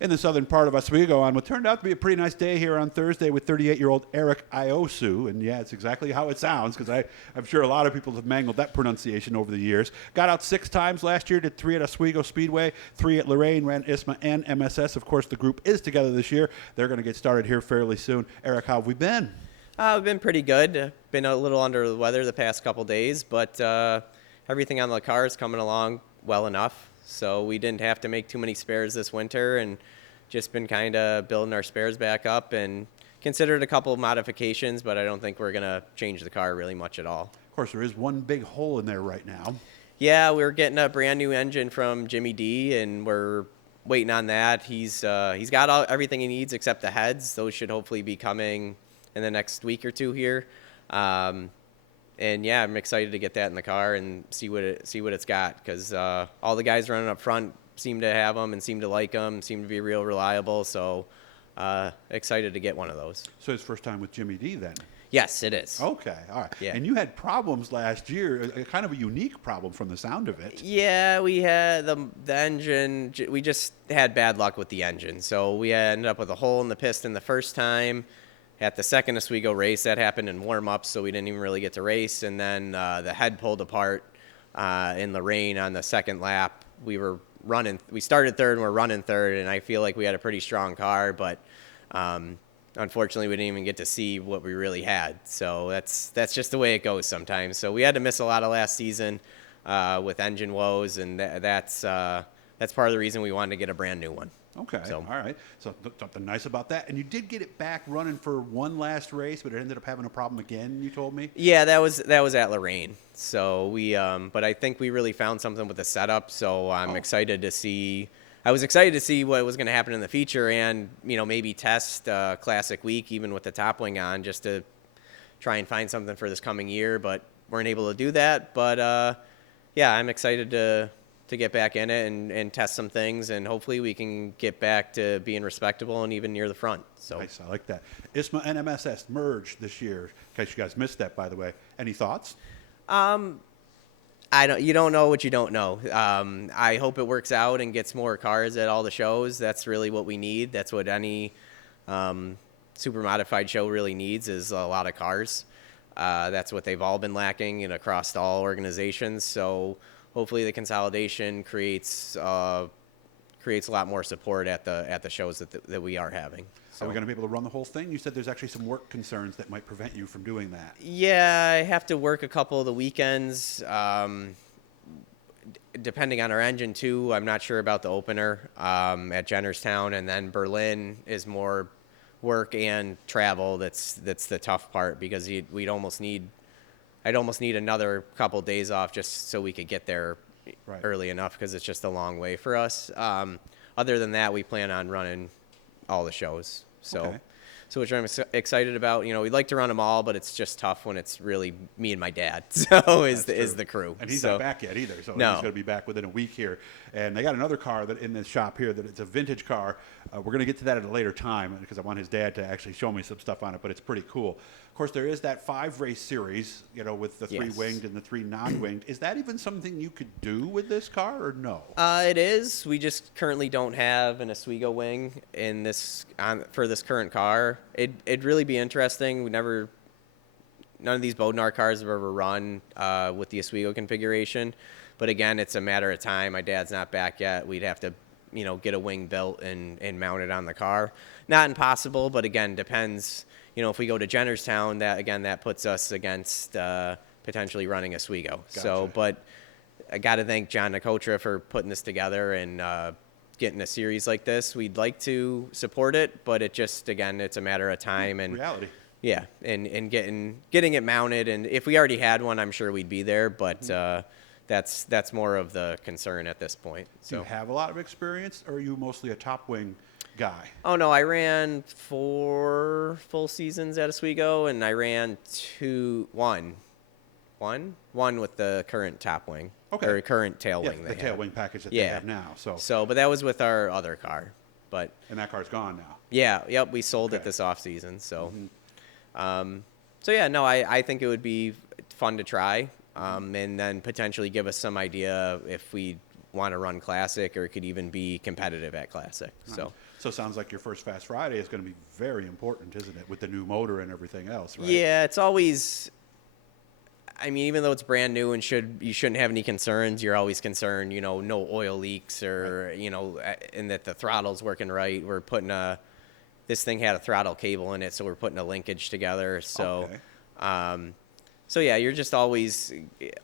in the southern part of Oswego on what turned out to be a pretty nice day here on Thursday with 38-year-old Aric Iosue. And yeah, it's exactly how it sounds because I'm sure a lot of people have mangled that pronunciation over the years. Got out 6 times last year, did 3 at Oswego Speedway, 3 at Lorain, ran ISMA and MSS. Of course, the group is together this year. They're going to get started here fairly soon. Aric, how have we been? We've been pretty good. Been a little under the weather the past couple days, but everything on the car is coming along well enough. So we didn't have to make too many spares this winter and just been kind of building our spares back up and considered a couple of modifications, but I don't think we're going to change the car really much at all. Of course, there is one big hole in there right now. Yeah, we're getting a brand new engine from Jimmy D, and we're waiting on that. He's got everything he needs except the heads. Those should hopefully be coming in the next week or two here. And yeah, I'm excited to get that in the car and see what it's got, because all the guys running up front seem to have them and seem to like them, seem to be real reliable. So excited to get one of those. So it's first time with Jimmy D then? Yes, it is. Okay, all right. Yeah. And you had problems last year, a kind of a unique problem from the sound of it. Yeah, we had the engine. We just had bad luck with the engine. So we ended up with a hole in the piston the first time. At the second Oswego race, that happened in warm-up, so we didn't even really get to race. And then the head pulled apart in the rain on the second lap. We started third and we're running third, and I feel like we had a pretty strong car, but unfortunately we didn't even get to see what we really had. So that's just the way it goes sometimes. So we had to miss a lot of last season with engine woes, and that's part of the reason we wanted to get a brand new one. Okay, all right. So something nice about that. And you did get it back running for one last race, but it ended up having a problem again, you told me? Yeah, that was at Lorain. So but I think we really found something with the setup. So I'm excited to see. I was excited to see what was going to happen in the feature, and maybe test Classic Week even with the top wing on, just to try and find something for this coming year. But weren't able to do that. But yeah, I'm excited to get back in it and test some things, and hopefully we can get back to being respectable and even near the front. So nice, I like that. ISMA and MSS merged this year. In case you guys missed that, by the way. Any thoughts? You don't know what you don't know. I hope it works out and gets more cars at all the shows. That's really what we need. That's what any super modified show really needs, is a lot of cars. That's what they've all been lacking and across all organizations. So hopefully the consolidation creates a lot more support at the shows that we are having. So, are we going to be able to run the whole thing? You said there's actually some work concerns that might prevent you from doing that. Yeah, I have to work a couple of the weekends, depending on our engine too. I'm not sure about the opener at Jennerstown, and then Berlin is more work and travel. That's the tough part, because I'd almost need another couple days off just so we could get there early enough, because it's just a long way for us. Other than that, we plan on running all the shows. So which I'm excited about. We'd like to run them all, but it's just tough when it's really me and my dad. So is the crew. And he's not back yet either. So no. He's going to be back within a week here. And they got another car that in this shop here that it's a vintage car. We're going to get to that at a later time, because I want his dad to actually show me some stuff on it, but it's pretty cool. Of course, there is that 5-race series, with the 3 winged and the 3 non-winged. Is that even something you could do with this car, or no? It is. We just currently don't have an Oswego wing for this current car. It'd really be interesting. None of these Bodnar cars have ever run with the Oswego configuration. But again, it's a matter of time. My dad's not back yet. We'd have to, get a wing built and mount it on the car. Not impossible, but again, depends. If we go to Jennerstown, that puts us against potentially running Oswego. Gotcha. So, but I got to thank John Nicotra for putting this together and getting a series like this. We'd like to support it, but it's a matter of time and reality. Yeah, and getting it mounted. And if we already had one, I'm sure we'd be there. But that's more of the concern at this point. So, do you have a lot of experience, or are you mostly a top wing guy? Oh no, I ran 4 full seasons at Oswego, and I ran one with the current top wing. Okay. Or current tail wing. The tail wing package that they have now. But that was with our other car. And that car's gone now. Yeah. Yep. We sold it this off season. So, I think it would be fun to try, and then potentially give us some idea if we want to run Classic, or it could even be competitive at Classic. So. So it sounds like your first Fast Friday is going to be very important, isn't it, with the new motor and everything else, right? Yeah, it's always. I mean, even though it's brand new and you shouldn't have any concerns, you're always concerned, no oil leaks or, and that the throttle's working right. We're putting this thing had a throttle cable in it, so we're putting a linkage together. So, so yeah, you're just always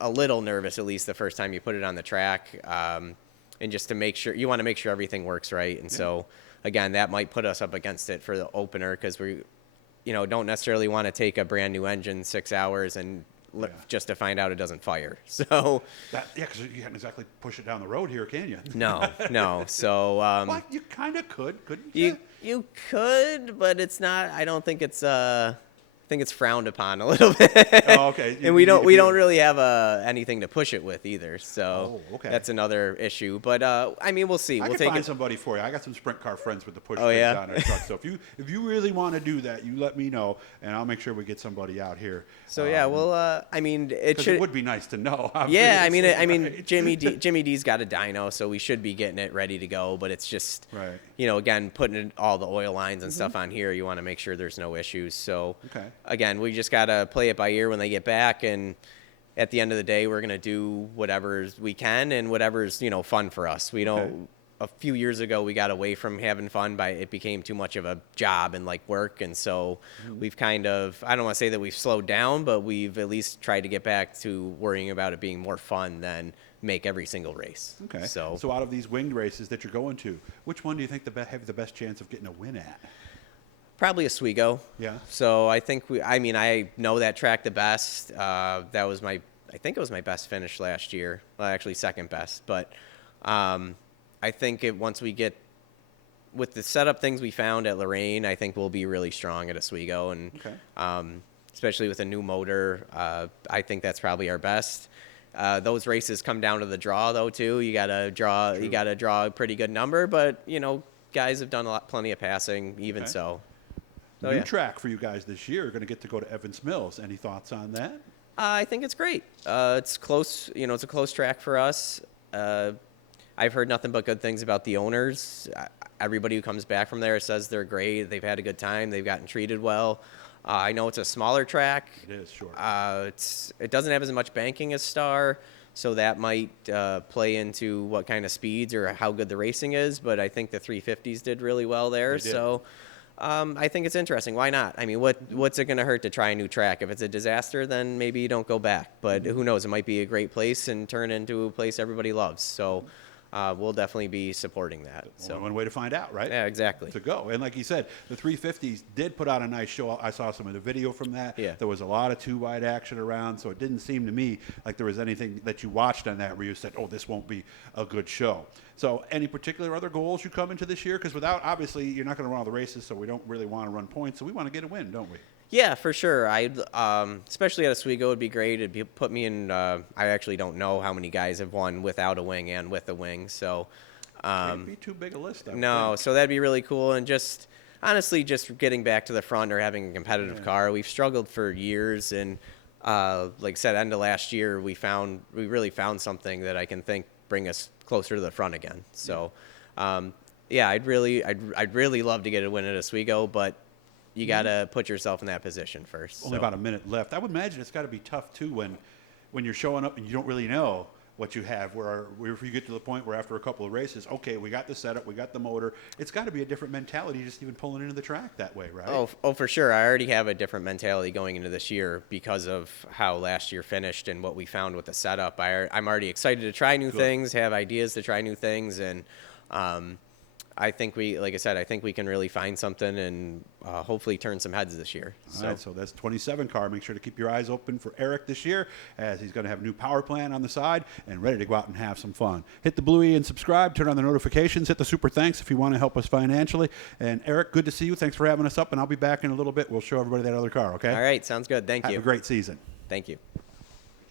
a little nervous, at least the first time you put it on the track. And just to make sure, you want to make sure everything works right. And so, again, that might put us up against it for the opener because we, don't necessarily want to take a brand new engine 6 hours and just to find out it doesn't fire. So because you can't exactly push it down the road here, can you? No. So well, you kind of couldn't you? You could, but it's not. I don't think it's. I think it's frowned upon a little bit. Oh, okay. And we don't really have anything to push it with either. So okay. That's another issue. But I mean, we'll see. I We'll can take find somebody for you. I got some sprint car friends with the push Oh, things yeah? on their truck. So if you really want to do that, you let me know, and I'll make sure we get somebody out here. So yeah, well, I mean, it would be nice to know. Yeah, I mean, right? Jimmy D's got a dyno, so we should be getting it ready to go. But it's just, right. Again, putting all the oil lines and stuff on here, you want to make sure there's no issues. So again, we just got to play it by ear when they get back, and at the end of the day, we're gonna do whatever we can and whatever's fun for us. We don't. A few years ago, we got away from having fun it became too much of a job and like work, and so we've kind of, I don't want to say that we've slowed down, but we've at least tried to get back to worrying about it being more fun than make every single race. Okay. So out of these winged races that you're going to, which one do you think have the best chance of getting a win at? Probably Oswego. Yeah. So I think I know that track the best. I think it was my best finish last year. Well, actually second best. But I think once we get with the setup things we found at Lorraine, I think we'll be really strong at Oswego, and especially with a new motor, I think that's probably our best. Those races come down to the draw though too. You gotta draw. True. You gotta draw a pretty good number, but guys have done plenty of passing even so. New track for you guys this year. You're going to get to go to Evans Mills. Any thoughts on that? I think it's great. It's close. It's a close track for us. I've heard nothing but good things about the owners. Everybody who comes back from there says they're great. They've had a good time. They've gotten treated well. I know it's a smaller track. It is, sure. It doesn't have as much banking as Star, so that might play into what kind of speeds or how good the racing is. But I think the 350s did really well there. So. I think it's interesting. Why not? I mean, what's it going to hurt to try a new track? If it's a disaster, then maybe you don't go back. But who knows? It might be a great place and turn into a place everybody loves. So we'll definitely be supporting that. So one way to find out, right? Yeah, exactly. To go. And like you said, the 350s did put on a nice show. I saw some of the video from that. Yeah. There was a lot of two-wide action around, so it didn't seem to me like there was anything that you watched on that where you said, oh, this won't be a good show. So any particular other goals you come into this year? Because obviously, you're not going to run all the races, so we don't really want to run points. So we want to get a win, don't we? Yeah, for sure. Especially at Oswego, would be great. It'd put me in. I actually don't know how many guys have won without a wing and with a wing. So it'd be too big a list. No, so that'd be really cool. And just honestly, just getting back to the front or having a competitive car. We've struggled for years, and like I said, end of last year, we really found something that I can think bring us closer to the front again. So, I'd really love to get a win at Oswego, but you got to put yourself in that position first. Only about a minute left. I would imagine it's got to be tough too when you're showing up and you don't really know what you have. Where if you get to the point where after a couple of races, okay, we got the setup, we got the motor. It's got to be a different mentality just even pulling into the track that way, right? Oh, for sure. I already have a different mentality going into this year because of how last year finished and what we found with the setup. I'm already excited to try new things, have ideas to try new things, and I think like I said, I think we can really find something and hopefully turn some heads this year. All right, so that's 27 car. Make sure to keep your eyes open for Aric this year, as he's going to have a new power plant on the side and ready to go out and have some fun. Hit the bluey and subscribe. Turn on the notifications. Hit the super thanks if you want to help us financially. And Aric, good to see you. Thanks for having us up, and I'll be back in a little bit. We'll show everybody that other car, okay? All right, sounds good. Thank you. Have a great season. Thank you.